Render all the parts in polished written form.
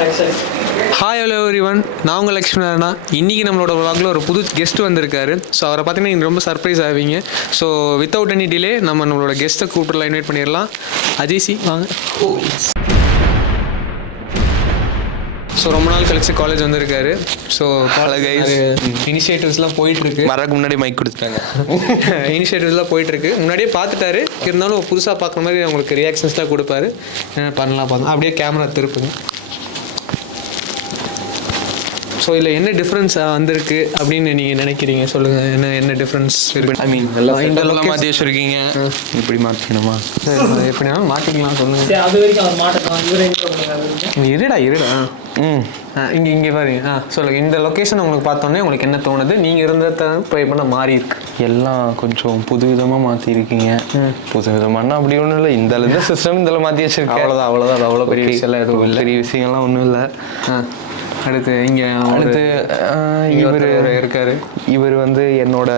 Hi hello everyone, நான் உங்கள் லக்ஷ்மணா. இன்றைக்கி நம்மளோட vlogல ஒரு புது கெஸ்ட் வந்திருக்காரு. ஸோ அவரை பார்த்தீங்கன்னா நீங்கள் ரொம்ப சர்ப்ரைஸ் ஆவீங்க. ஸோ வித்தவுட் எனி டிலே நம்மளோட கெஸ்ட்டை கூப்பிட்டுலாம் இன்வைட் பண்ணிடலாம். அஜய்சி வாங்க. ஸோ ரொம்ப நாள் கழிச்சு காலேஜ் வந்திருக்காரு. ஸோ இனிஷியேட்டிவ்ஸ்லாம் போயிட்டுருக்கு. வரக்கு முன்னாடி மைக் கொடுத்துட்டாங்க. இனிஷியேட்டிவ்ஸ்லாம் போயிட்டுருக்கு. முன்னாடியே பார்த்துட்டாரு, இருந்தாலும் புதுசாக பார்க்குற மாதிரி அவங்களுக்கு ரியாக்ஷன்ஸ்லாம் கொடுப்பாரு. பண்ணலாம் அப்படியே கேமரா திருப்புங்க. ஸோ இதில் என்ன டிஃப்ரென்ஸ் வந்திருக்கு அப்படின்னு நீங்கள் நினைக்கிறீங்க? சொல்லுங்கள், என்ன டிஃப்ரென்ஸ் இருக்கு? ஐ மீன் எல்லாம் மாற்றி வச்சுருக்கீங்க. இப்படி மாற்றிக்கணுமா? எப்படின்னா மாற்றிக்கலாம், சொல்லுங்கள். இருடா இங்கே பாருங்க. சொல்லுங்கள், இந்த லொக்கேஷன் உங்களுக்கு பார்த்தோன்னே உங்களுக்கு என்ன தோணுது? நீங்கள் இருந்ததை ட்ரை பண்ண மாறி இருக்கு. எல்லாம் கொஞ்சம் புதுவிதமாக மாற்றிருக்கீங்க. புதுவிதமானா அப்படி ஒன்றும் இல்லை. இந்த சிஸ்டம் இதில் மாற்றி வச்சுருக்கேன். அவ்வளோதான். அது அவ்வளோ பெரிய விஷயம்லாம் எதுவும் இல்லை. பெரிய விஷயங்கள்லாம் ஒன்றும் இல்லை. அடுத்து இவர் இருக்காரு. இவர் வந்து என்னோட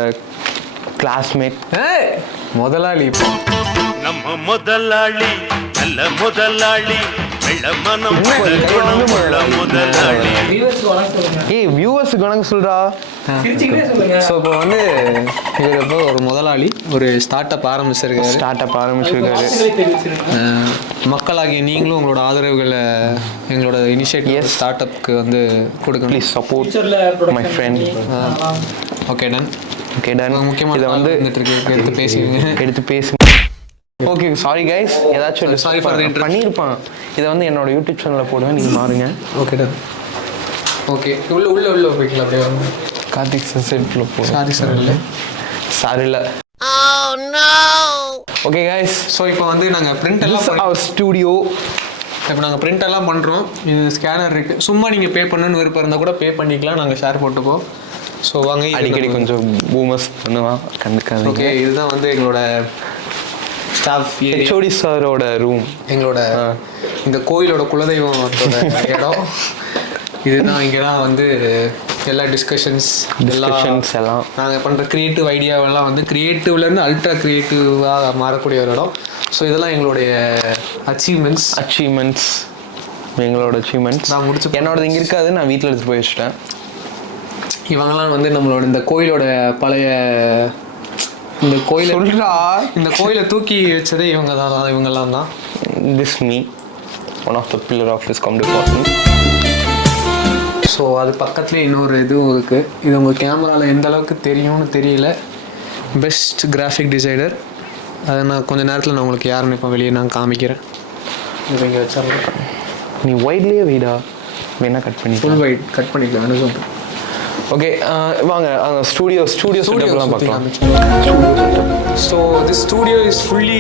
கிளாஸ்மேட், முதலாளி. நம்ம முதலாளி, நல்ல முதலாளி, வியூவர்ஸுக்கு வணக்கம் சொல்றா. ஸோ இப்போ வந்து இவர் இப்போ ஒரு முதலாளி, ஒரு ஸ்டார்ட் அப் ஆரம்பிச்சிருக்காரு. மக்களாகிய நீங்களும் உங்களோட ஆதரவுகளை எங்களோட இனிஷியேட்டிவ் ஸ்டார்ட் அப்க்கு வந்து கொடுக்கணும். Please support my friend. Okay done. முக்கியமாக இதை வந்து எடுத்து பேசுங்க. ஓகே, சாரி கைஸ், ஏதாச்சும் சாரி ஃபார் பண்ணியிருப்பான். இதை வந்து என்னோட யூடியூப் சேனலில் போடுவேன், நீங்கள் பாருங்க. Okay done. ஓகே, உள்ள போய்க்கலாம். அப்படியே கார்த்திக் சார் செட்டில் போடுவோம். சாரி இல்லை. ஓகே கைஸ், ஸோ இப்போ வந்து நாங்கள் பிரிண்ட் எல்லாம் ஸ்டூடியோ இப்போ நாங்கள் பிரிண்ட் எல்லாம் பண்ணுறோம். இது ஸ்கேனர் இருக்குது. சும்மா நீங்கள் பே பண்ணணுன்னு விருப்பம் இருந்தால் கூட பே பண்ணிக்கலாம். நாங்கள் ஷேர் போட்டுப்போம். ஸோ வாங்க, அடிக்கடி கொஞ்சம் பூமர்ஸ் பண்ணுவான், கண்டுக்காது. ஓகே, இதுதான் வந்து எங்களோட ஸ்டாஃப் ஹெச்ஓடி சாரோட ரூம். எங்களோட இந்த கோயிலோட குலதெய்வத்தோட இடம் இதுதான். இங்கே தான் வந்து எல்லா டிஸ்கஷன்ஸ் எல்லாம் நாங்கள் பண்ணுற க்ரியேட்டிவ் ஐடியாவெல்லாம் வந்து க்ரியேட்டிவ்லேருந்து அல்ட்ரா க்ரியேட்டிவாக மாறக்கூடிய ஒரு இடம். ஸோ இதெல்லாம் எங்களுடைய அச்சீவ்மெண்ட்ஸ் எங்களோட அச்சீவ்மெண்ட்ஸ் நான் முடிச்சு. என்னோடது இங்கே இருக்காது, நான் வீட்டில் எடுத்து போய் வச்சுட்டேன். இவங்கெல்லாம் வந்து நம்மளோட இந்த கோயிலோட பழைய இந்த கோயிலை தூக்கி வச்சதே இவங்கெல்லாம் தான். This me, one of the pillar of this competition. So அது பக்கத்துலேயே இன்னொரு இதுவும் இருக்குது. இது உங்கள் கேமராவில் எந்த அளவுக்கு தெரியும்னு தெரியல. Best graphic designer. அதை நான் கொஞ்சம் நேரத்தில் நான் உங்களுக்கு யாருன்னு இப்போ வெளியே நான் காமிக்கிறேன். இது இங்கே வச்சிடலாம். நீ ஒயிட்லேயே வெயிடா வேணா கட் பண்ணி ஃபுல் ஒயிட் கட் பண்ணிக்கலாம். என்ன ஓகே, வாங்க ஸ்டூடியோ செட்டப்லாம் பார்க்கலாம். So the studio is full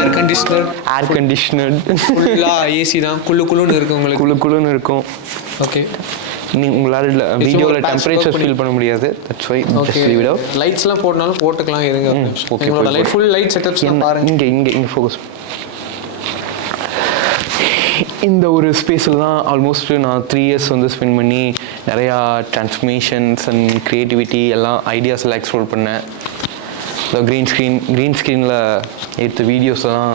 air conditioner. ஃபுல்லாக ஏசி தான். குளுன்னு இருக்கும். உங்களுக்கு குளுன்னு இருக்கும். ஓகே, உங்களால் வீடியோவில் டெம்பரேச்சர் ஃபீல் பண்ண முடியாது. தட்ஸ் வை லைட்ஸ்லாம் போடனாலும் போட்டுக்கலாம். இருங்க, உங்களோட லைட் ஃபுல் லைட் செட்டப்ஸ் பாருங்க. இங்கே ஃபோக்கஸ். இந்த ஒரு ஸ்பேஸில் தான் ஆல்மோஸ்ட் நான் 3 இயர்ஸ் வந்து ஸ்பெண்ட் பண்ணி நிறையா ட்ரான்ஸ்ஃபர்மேஷன்ஸ் அண்ட் க்ரியேட்டிவிட்டி எல்லாம் ஐடியாஸ் எல்லாம் எக்ஸ்ப்ளோர் பண்ணேன். க்ரீன் ஸ்க்ரீனில் எடுத்த வீடியோஸ்லாம்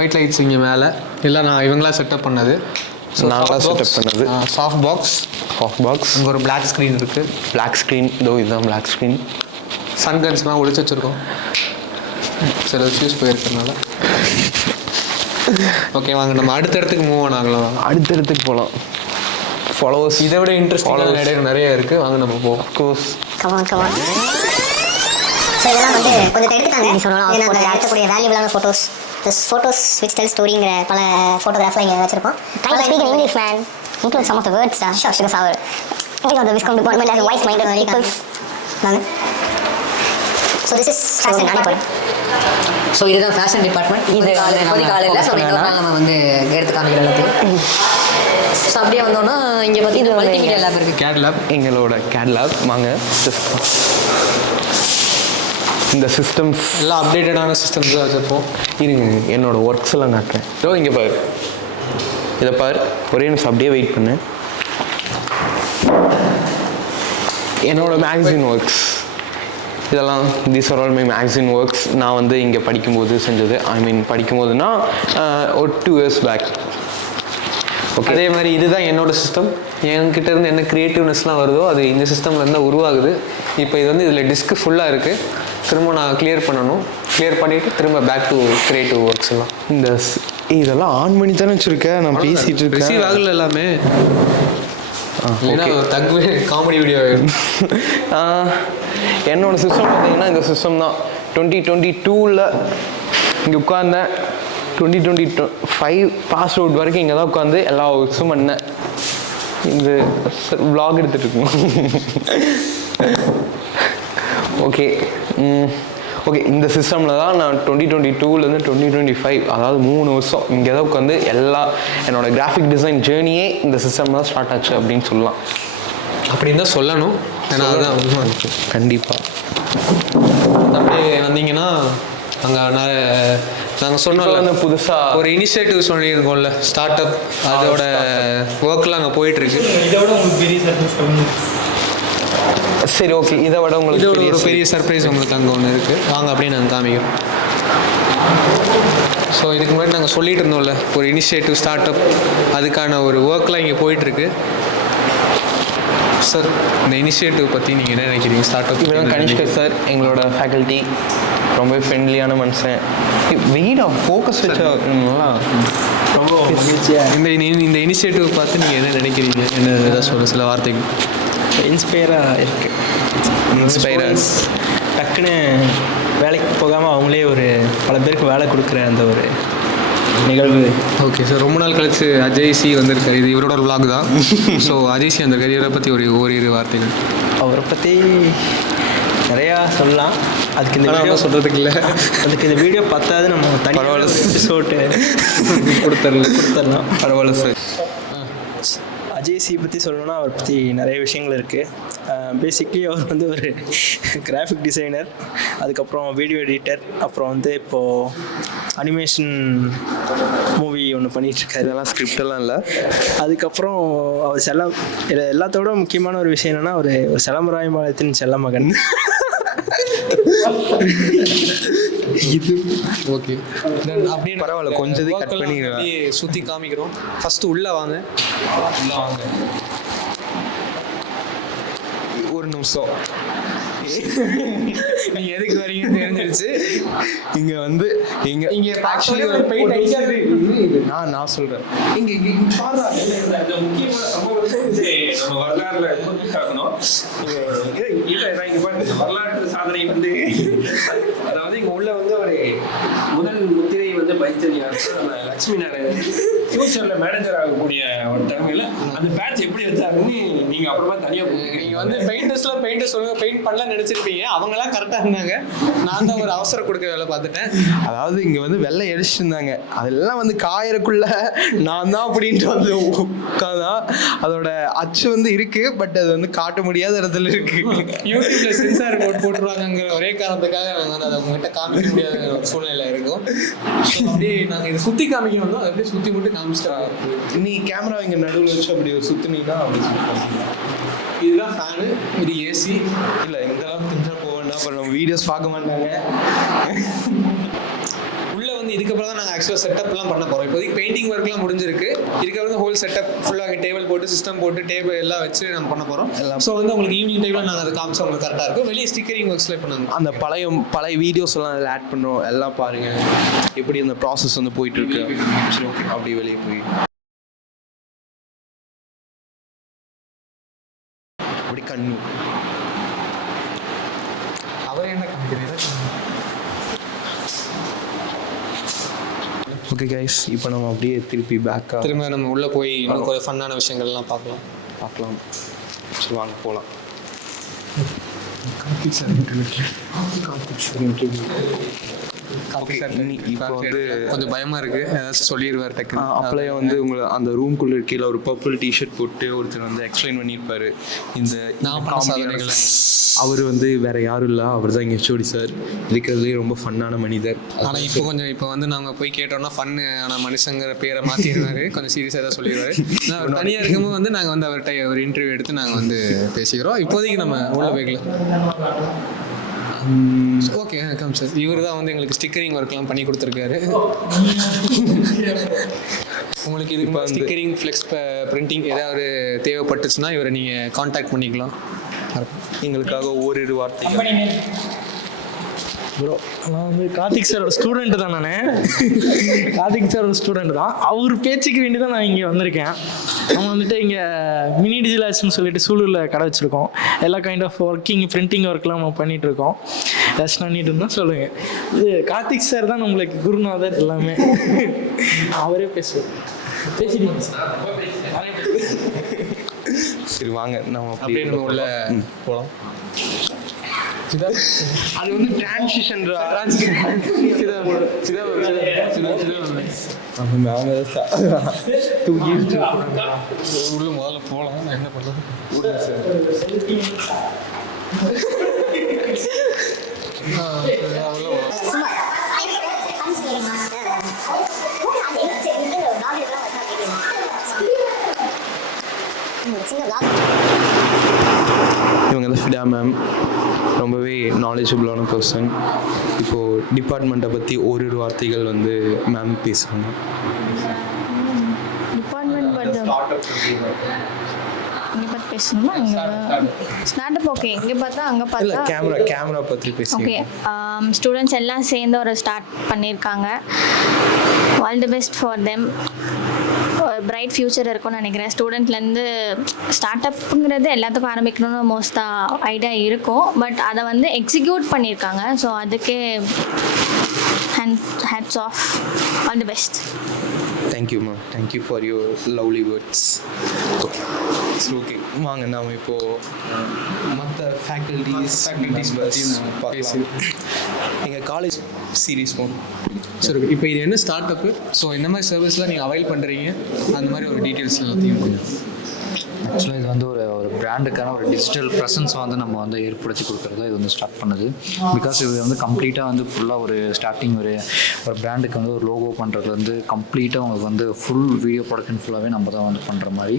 ஒயிட் லைட்ஸ் இங்கே மேலே எல்லாம் இவங்களா செட்டப் பண்ணது. Soft box. இங்கே ஒரு பிளாக் ஸ்க்ரீன் இருக்குது. இதுதான் பிளாக் ஸ்க்ரீன். சன்கன்ஸ்லாம் ஒழிச்சு வச்சுருக்கோம். சில ஃபியூஸ் போயிருக்கிறதுனால. ஓகே, வாங்க நம்ம அடுத்த இடத்துக்கு மூவ் ஆகலாம். போகலாம். ஃபாலோவர்ஸ் இதை விட இன்ட்ரெஸ்டிங்கான நிறைய இருக்குது. வாங்க நம்ம போவோம். கோர்ஸ் ஸோ இதெல்லாம் வந்து கொஞ்சம் எடுத்துட்டாங்க சொல்லலாம். ஏன்னா எடுக்கக்கூடிய வேல்யூபிளான ஃபோட்டோஸ் விச் டெல் ஸ்டோரிங்கிற பல ஃபோட்டோகிராஃப்லாம் இங்கே வச்சிருப்போம். Speak English man, include some of the words தான். Sure our viscom department has wise minded peoples. So this is fashion. நானே போகிறேன். ஸோ இதுதான் ஃபேஷன் டிபார்ட்மெண்ட். இது காலையில் ஸோ நம்ம வந்து எடுத்து காமிக்கிற எல்லாத்தையும். ஸோ அப்படியே வந்தோன்னா இங்கே பார்த்தீங்கன்னா மல்டிமீடியா லேப் இருக்குது. கேட் லேப், எங்களோட கேட் லேப். வாங்க, இந்த சிஸ்டம்ஸ் எல்லாம் அப்டேட்டடான சிஸ்டம்ஸ் தான் வச்சுருப்போம். இருங்க, என்னோட ஒர்க்ஸ் எல்லாம் காட்டுறேன். இங்கே பாரு, இதை பாரு. ஒரே நிமிஷம் அப்படியே வெயிட் பண்ணு. என்னோட மேகசின் ஒர்க்ஸ் இதெல்லாம் these are all my magazine works. நான் வந்து இங்கே படிக்கும்போது செஞ்சது. படிக்கும்போதுன்னா ஒரு 2 years பேக். அதே மாதிரி இதுதான் என்னோட சிஸ்டம். என்கிட்ட இருந்து என்ன க்ரியேட்டிவ்னஸ்லாம் வருதோ அது இந்த சிஸ்டம்லேருந்து தான் உருவாகுது. இப்போ இது வந்து இதில் டிஸ்க் ஃபுல்லாக இருக்குது. திரும்ப நான் கிளியர் பண்ணணும். கிளியர் பண்ணிவிட்டு திரும்ப பேக் டு க்ரியேட்டிவ் ஒர்க்ஸ் எல்லாம். இந்த இதெல்லாம் ஆன் பண்ணி தானே வச்சுருக்கேன், நான் பேசிகிட்டு இருக்கேன். ரிசீவ் ஆகல எல்லாமே. தகுவே காமெடி வீடியோ. என்னோடய சிஸ்டம் பார்த்தீங்கன்னா இந்த சிஸ்டம் தான். 2022 இங்கே உட்காந்தேன். 2025 பாஸ் அவுட் வரைக்கும் இங்கே தான் உட்காந்து எல்லா ஒர்க்ஸும் பண்ணேன். இந்த vlog எடுத்துகிட்டு இருக்கோம். ஓகே ஓகே, இந்த சிஸ்டமில் தான் நான் 2022 2025, அதாவது 3 வருஷம் இங்கே தான் உட்காந்து என்னோடய கிராஃபிக் டிசைன் ஜேர்னியே இந்த சிஸ்டம் தான் ஸ்டார்ட் ஆச்சு அப்படின்னு சொல்லலாம். அப்படின்னு தான் சொல்லணும். ஏன்னா அதுதான் உண்மை. கண்டிப்பாக அப்படியே வந்தீங்கன்னா அங்கே நாங்கள் சொன்னோம்ல புதுசாக ஒரு இனிஷியேட்டிவ் சொல்லியிருக்கோம்ல, ஸ்டார்ட் அப், அதோட ஒர்க்லாம் அங்கே போயிட்டுருக்கு. சரி ஓகே, இதை விட உங்களுக்கு ஒரு பெரிய சர்ப்ரைஸ் உங்களுக்கு அங்கே ஒன்று இருக்குது. வாங்க அப்படியே நாங்கள் காமிக்கிறோம். ஸோ இதுக்கு முன்னாடி நாங்கள் சொல்லிட்டு இருந்தோம்ல ஒரு இனிஷியேட்டிவ் ஸ்டார்ட் அப், அதுக்கான ஒரு ஒர்க்லாம் இங்கே போயிட்டுருக்கு. சார் இந்த இனிஷியேட்டிவ் பற்றி நீங்கள் என்ன நினைக்கிறீங்க? ஸ்டார்ட் அப் இவங்க கனிஷ்கர் சார் எங்களோட ஃபேக்கல்ட்டி, ரொம்ப ஃப்ரெண்ட்லியான மனுஷன். வெயிடா ஃபோக்கஸ் வச்சா நல்லா ரொம்ப இந்த இனிஷியேட்டிவ் பார்த்து நீங்கள் என்ன நினைக்கிறீங்க? என்ன ஏதாவது சொல்ல சில வார்த்தைகள். இன்ஸ்பயராக இருக்குது. இன்ஸ்பயரஸ் டக்குன்னு வேலைக்கு போகாமல் அவங்களே பல பேருக்கு வேலை கொடுக்குற அந்த ஒரு நிகழ்வு. ஓகே சார், ரொம்ப நாள் கழிச்சு அஜய் சி வந்திருக்காரு. இது இவரோட ஒரு vlog தான். ஸோ அஜய் சி வந்திருக்காரு. இவரை பற்றி ஓரிரு வார்த்தைகள். அவரை பற்றி நிறையா சொல்லலாம். அதுக்கு இந்த வீடியோ சொல்கிறதுக்கு இல்லை. அதுக்கு இந்த வீடியோ பத்தாது. நம்ம தனியாக எபிசோடு கொடுத்துடலாம். பரவாயில்ல சார். அஜய் சி பற்றி சொல்லணும்னா அவரை பற்றி நிறைய விஷயங்கள் இருக்குது. பேசிக்லி அவர் ஒரு கிராஃபிக் டிசைனர், அதுக்கப்புறம் வீடியோ எடிட்டர், அப்புறம் இப்போது அனிமேஷன் மூவி ஒன்று பண்ணிகிட்ருக்காரு. இதெல்லாம் ஸ்கிரிப்டெல்லாம் இல்லை. அதுக்கப்புறம் அவர் எல்லாத்தோட முக்கியமான ஒரு விஷயம் என்னென்னா ஒரு செல்லமராயம்பாளையத்தின் செல்ல மகன். இது ஓகே அப்படியே பரவாயில்ல, கொஞ்சம் கட் பண்ணி சுற்றி காமிக்கிறோம். ஃபஸ்ட்டு உள்ளே வாங்க. ஒரு நிமிஷம், நீங்க எதுக்கு வரீங்கன்னு தெரிஞ்சிருச்சு. இங்க ஆக்சுவலி ஒரு பெயிண்ட் அடிக்காது. நான் சொல்றேன். இங்க பாருடா, இந்த முக்கியமான சம்பவத்தை நம்ம வரலாறுல பார்க்கணும். வரலாற்று சாதனை அதாவது இங்க உள்ள ஒரு முதல் முத்திரை பதிச்சது யாருன்னா லட்சுமி நாராயணன். ஃபியூச்சர்ல மேனேஜர் ஆகக்கூடிய ஒரு தலைமையில அந்த பேட்ச் எப்படி வச்சாருன்னு நீங்க அப்புறமா தனியா நீங்க பெயிண்டர்ஸ் சொல்லுங்க. பெயிண்ட் பண்ணலாம் நினைச்சிருப்பீங்க. அவங்களாம் கரெக்டா இருந்தாங்க. நான் தான் ஒரு அவசரம் கொடுக்க வேலை பார்த்துட்டேன். அதாவது இங்க வெள்ளை அடிச்சுட்டு இருந்தாங்க. அதெல்லாம் காயறக்குள்ள நான் தான் அப்படின்ட்டு உட்காந்தா அதோட அச்சு இருக்கு. பட் அது காட்ட முடியாத இடத்துல இருக்கு. யூடியூப்ல சென்சார் போட்டுருவாங்க ஒரே காரணத்துக்காக நாங்கள் அதை உங்ககிட்ட காமிக்க முடியாத ஒரு சூழ்நிலை இருக்கும். அப்படியே நாங்கள் இதை சுற்றி காமிக்க வந்தோம். அதை அப்படியே சுற்றி மட்டும் காமிச்சிட்டாங்க. நீ கேமரா இங்கே நடுவில் வச்சு அப்படி ஒரு சுற்றுனீங்கன்னா அப்படி இதுதான் ஃபேனு, இது ஏசி. இல்லை இந்த அளவுக்கு தெரிஞ்சால் போவேன்னா அப்புறம் நம்ம வீடியோஸ் பார்க்க மாட்டாங்க. உள்ளே இதுக்கப்புறம் தான் நாங்கள் ஆக்சுவலாக செட்டப்லாம் பண்ண போகிறோம். இப்போதைக்கு பெயிண்டிங் ஒர்க்லாம் முடிஞ்சிருக்கு. இதுக்கப்புறம் ஹோல் செட்டப் ஃபுல்லாக டேபிள் போட்டு சிஸ்டம் போட்டு டேபிள் எல்லாம் வச்சு நம்ம பண்ண போகிறோம். ஸோ உங்களுக்கு ஈவினிங் டைமில் நாங்கள் அதை காமிச்சா உங்களுக்கு கரெக்டாக இருக்கும். வெளியே ஸ்டிக்கரிங் ஒர்க்ஸ்லாம் இப்போ நாங்கள் அந்த பழைய வீடியோஸ் எல்லாம் அதில் ஆட் பண்ணுறோம். எல்லாம் பாருங்கள் எப்படி அந்த ப்ராசஸ் போயிட்டு இருக்கு. அப்படி வெளியே போய் அப்படி கண்ணு அவர் என்ன காமிக்கிறீங்க. ஓகே கைஸ், இப்போ நம்ம அப்படியே திரும்ப நம்ம உள்ளே போய் இன்னும் கொஞ்சம் ஃபன்னான விஷயங்கள்லாம் பார்க்கலாம். சரி வாங்க போகலாம். இப்போ கொஞ்சம் பயமா இருக்கு. ஏதாச்சும் சொல்லிடுவார் டக்கு. அப்பளையே உங்களை அந்த ரூம்குள்ள கீழே ஒரு பர்பிள் டிஷர்ட் போட்டு ஒருத்தர் எக்ஸ்பிளைன் பண்ணியிருப்பாரு இந்த சாதனைகள். அவர் வேற யாரும் இல்லை, அவர் தான் இங்கே ஹெச்ஓடி சார். இருக்கிறதுலேயே ரொம்ப ஃபன்னான மனிதர். ஆனால் இப்போ நாங்கள் போய் கேட்டோம்னா ஃபன்னு ஆனால் மனுஷங்கிற பேரை மாற்றிடுவாரு. கொஞ்சம் சீரியஸாக தான் சொல்லிடுவாரு. தனியாக இருக்கும்போது நாங்கள் அவர்கிட்ட ஒரு இன்டர்வியூ எடுத்து நாங்கள் பேசிக்கிறோம். இப்போதைக்கு நம்ம உள்ள போய்க்கலாம். Okay come sir. இவர் தான் வந்து எங்களுக்கு ஸ்டிக்கரிங் ஒர்க்லாம் பண்ணி கொடுத்துருக்காரு. உங்களுக்கு இது இப்போ ஸ்டிக்கரிங் ஃப்ளெக்ஸ் பிரிண்டிங் ஏதாவது தேவைப்பட்டுச்சுன்னா இவரை நீங்கள் காண்டாக்ட் பண்ணிக்கலாம். எங்களுக்காக ஓரிரு வார்த்தைகள். ப்ரோ நான் வந்து கார்த்திக் சாரோட ஸ்டூடெண்ட் தான். கார்த்திக் சாரோட ஸ்டூடெண்ட் தான். அவர் பேச்சுக்கு வேண்டி தான் நான் இங்கே வந்திருக்கேன். நம்ம வந்துட்டு இங்கே மினி டிஜிலாஸ்ன்னு சொல்லிட்டு சூலூரில் கடை வச்சுருக்கோம். எல்லா கைண்ட் ஆஃப் பிரிண்டிங் ஒர்க்லாம் நம்ம பண்ணிகிட்ருக்கோம். ஏதாச்சும் பண்ணிட்டு இருந்தால் சொல்லுங்கள். இது கார்த்திக் சார் தான் நம்மளுக்கு குருநாதர் எல்லாமே. அவரே பேசுவார். பேசிட்டீங்க சரி வாங்க நம்ம அப்படியே நம்ம உள்ள போகலாம். அது வந்து டிரான்சிஷன் உள்ள முதல்ல போகலாம். நான் என்ன பண்ணுறது இவங்க தான் ஃபிடா மேம். ரொம்பவே நாலேஜபிளான பர்சன். இப்போது டிபார்ட்மெண்ட்டை பற்றி ஓரிரு வார்த்தைகள் வந்து மேம் பேசுவாங்க. டிபார்ட்மெண்ட் இங்கே பார்த்து பேசணுமா? Startup okay. இங்கே பார்த்தா அங்கே இல்லை பார்த்தா கேமரா பற்றி பேசுங்க. ஓகே. ஸ்டூடெண்ட்ஸ் எல்லாம் சேர்ந்து ஒரு ஸ்டார்ட் பண்ணியிருக்காங்க. All the best for them. Bright future இருக்கும்னு நினைக்கிறேன். ஸ்டூடெண்ட்லேருந்து ஸ்டார்ட் அப்புங்கிறது எல்லாத்துக்கும் ஆரம்பிக்கணும்னு மோஸ்ட்டாக ஐடியா இருக்கும். பட் அதை வந்து எக்ஸிக்யூட் பண்ணியிருக்காங்க. ஸோ அதுக்கே hats off. All the best. Thank you ma'am. Thank you for your lovely words. Okay வாங்க நாம் இப்போது மற்ற ஃபேக்கல்டிஸ் பற்றியும் எங்கள் காலேஜ் சீரீஸ் போகணும். சரி, இப்போ இது என்ன ஸ்டார்ட் அப்பு? ஸோ இந்த மாதிரி சர்வீஸ்லாம் நீங்கள் அவைல் பண்ணுறீங்க, அந்த மாதிரி ஒரு டீட்டெயில்ஸ் எல்லாத்தையும் கொஞ்சம். ஆக்சுவலாக இது வந்து ஒரு பிராண்டுக்கான ஒரு டிஜிட்டல் ப்ரெசன்ஸ் வந்து நம்ம வந்து ஏற்படுத்தி கொடுக்குறது இது வந்து ஸ்டார்ட் பண்ணுது. பிகாஸ் இது வந்து கம்ப்ளீட்டாக வந்து ஃபுல்லாக ஒரு ஸ்டார்டிங் ஒரு பிராண்டுக்கு வந்து ஒரு லோகோ பண்ணுறது வந்து கம்ப்ளீட்டாக உங்களுக்கு வந்து ஃபுல் வீடியோ ப்ரொடக்ஷன் ஃபுல்லாகவே நம்ம தான் வந்து பண்ணுற மாதிரி.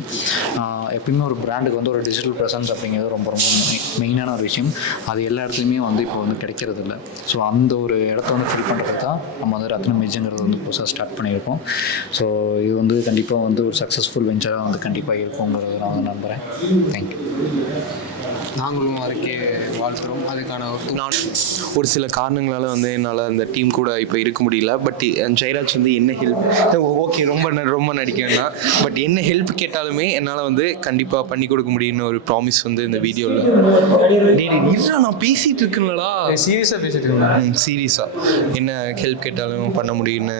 எப்பயுமே ஒரு பிராண்டுக்கு வந்து ஒரு டிஜிட்டல் ப்ரெசன்ஸ் அப்படிங்கிறது ரொம்ப ரொம்ப மெயினான ஒரு விஷயம். அது எல்லா இடத்துலையுமே வந்து இப்போ வந்து கிடைக்கிறது இல்லை. ஸோ அந்த ஒரு இடத்த வந்து ஃபில் பண்ணுறது தான் நம்ம வந்து ரத்னம் மெஜ்ஜுங்கிறது வந்து புதுசாக ஸ்டார்ட் பண்ணியிருக்கோம். ஸோ இது வந்து கண்டிப்பாக வந்து ஒரு சக்ஸஸ்ஃபுல் வெஞ்சராக வந்து கண்டிப்பாக இருக்குங்கிறது நான் நம்புகிறேன். தேங்க்யூ. நாங்களும் அதுக்கே வாழ்த்துறோம். அதுக்கான ஒரு சில காரணங்களால் வந்து என்னால் அந்த டீம் கூட இப்போ இருக்க முடியல. பட் ஜெயராஜ் வந்து என்ன ஹெல்ப் ஓகே ரொம்ப நடிக்கணும்னா பட் என்ன ஹெல்ப் கேட்டாலுமே என்னால் வந்து கண்டிப்பாக பண்ணி கொடுக்க முடியும்னு ஒரு ப்ராமிஸ் வந்து இந்த வீடியோவில். நான் பேசிகிட்டு இருக்கேன்லடா, சீரியஸாக பேசிட்டு இருக்கேன். சீரியஸாக என்ன ஹெல்ப் கேட்டாலும் பண்ண முடியும்னு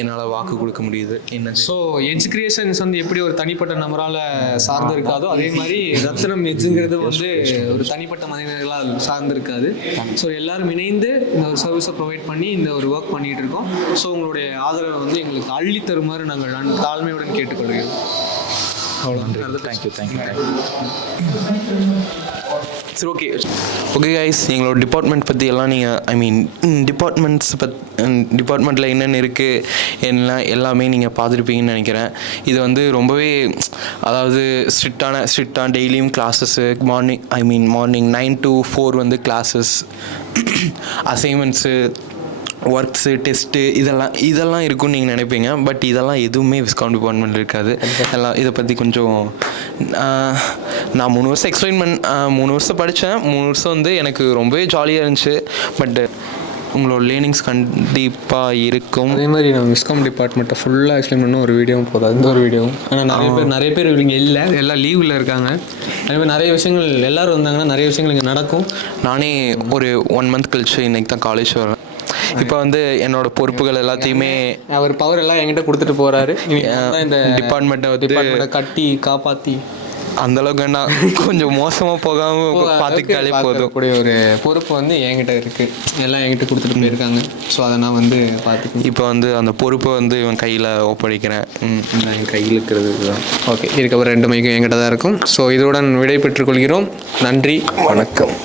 என்னால் வாக்கு கொடுக்க முடியுது. என்ன ஸோ எட்ஜ் கிரியேஷன்ஸ் வந்து எப்படி ஒரு தனிப்பட்ட நபரால் சார்ந்து இருக்காதோ அதே மாதிரி ரத்னம் எட்ஜுங்கிறது வந்து ஒரு தனிப்பட்ட மனிதர்களால் சார்ந்திருக்காது. ஸோ எல்லாரும் இணைந்து இந்த ஒரு சர்வீஸை ப்ரொவைட் பண்ணி இந்த ஒரு ஒர்க் பண்ணிகிட்டு இருக்கோம். ஸோ உங்களுடைய ஆதரவை வந்து எங்களுக்கு அள்ளி தருமாறு நாங்கள் தாழ்மையுடன் கேட்டுக்கொள்கிறோம். அவ்வளோ. தேங்க்யூ. சரி ஓகே கைஸ், எங்களோட டிபார்ட்மெண்ட் பற்றி எல்லாம் நீங்கள் டிபார்ட்மெண்ட்டில் என்னென்ன இருக்குது எல்லாமே நீங்கள் பார்த்துருப்பீங்கன்னு நினைக்கிறேன். இது வந்து ரொம்பவே அதாவது ஸ்ட்ரிக்டாக டெய்லியும் கிளாஸஸ்ஸு மார்னிங் 9 to 4 வந்து கிளாஸஸ், அசைன்மெண்ட்ஸு, ஒர்க்ஸு, டெஸ்ட்டு இதெல்லாம் இருக்குன்னு நீங்கள் நினைப்பீங்க. பட் இதெல்லாம் எதுவுமே விஸ்காம் டிபார்ட்மெண்ட் இருக்காது. எல்லாம் இதை பற்றி கொஞ்சம் நான் 3 வருஷம் 3 வருஷம் படித்தேன். 3 வருஷம் வந்து எனக்கு ரொம்பவே ஜாலியாக இருந்துச்சு. பட் உங்களோட லேர்னிங்ஸ் கண்டிப்பாக இருக்கும். அதே மாதிரி நம்ம விஸ்காம் டிபார்ட்மெண்ட்டை ஃபுல்லாக எக்ஸ்பிளைன் பண்ண ஒரு வீடியோவும் போதும். அந்த ஒரு வீடியோவும் ஆனால் நிறைய பேர் இவங்க இல்லை, எல்லாம் லீவில் இருக்காங்க. அதே மாதிரி நிறைய விஷயங்கள் எல்லோரும் வந்தாங்கன்னா நிறைய விஷயங்கள் இங்கே நடக்கும். நானே ஒரு 1 month கழிச்சு இன்றைக்கி தான் காலேஜ் வரேன். இப்போ வந்து என்னோட பொறுப்புகள் எல்லாத்தையுமே அவர் பவர் எல்லாம் என்கிட்ட கொடுத்துட்டு போகிறாரு. இந்த டிபார்ட்மெண்ட்டை வந்து கட்டி காப்பாற்றி அந்தளவுக்கு என்ன கொஞ்சம் மோசமாக போகாமல் பார்த்துக்கிட்டாலே போதும். கூடிய ஒரு பொறுப்பு வந்து என்கிட்ட இருக்குது. எல்லாம் என்கிட்ட கொடுத்துட்டு போயிருக்காங்க. ஸோ அதை நான் வந்து பார்த்துக்கேன். இப்போ வந்து அந்த பொறுப்பை வந்து இவன் கையில் ஒப்படைக்கிறேன். என் கையில் இருக்கிறது தான். ஓகே, இதுக்கப்புறம் 2 மைக்கும் என்கிட்ட தான் இருக்கும். ஸோ இதோட விடை பெற்றுக்கொள்கிறோம். நன்றி, வணக்கம்.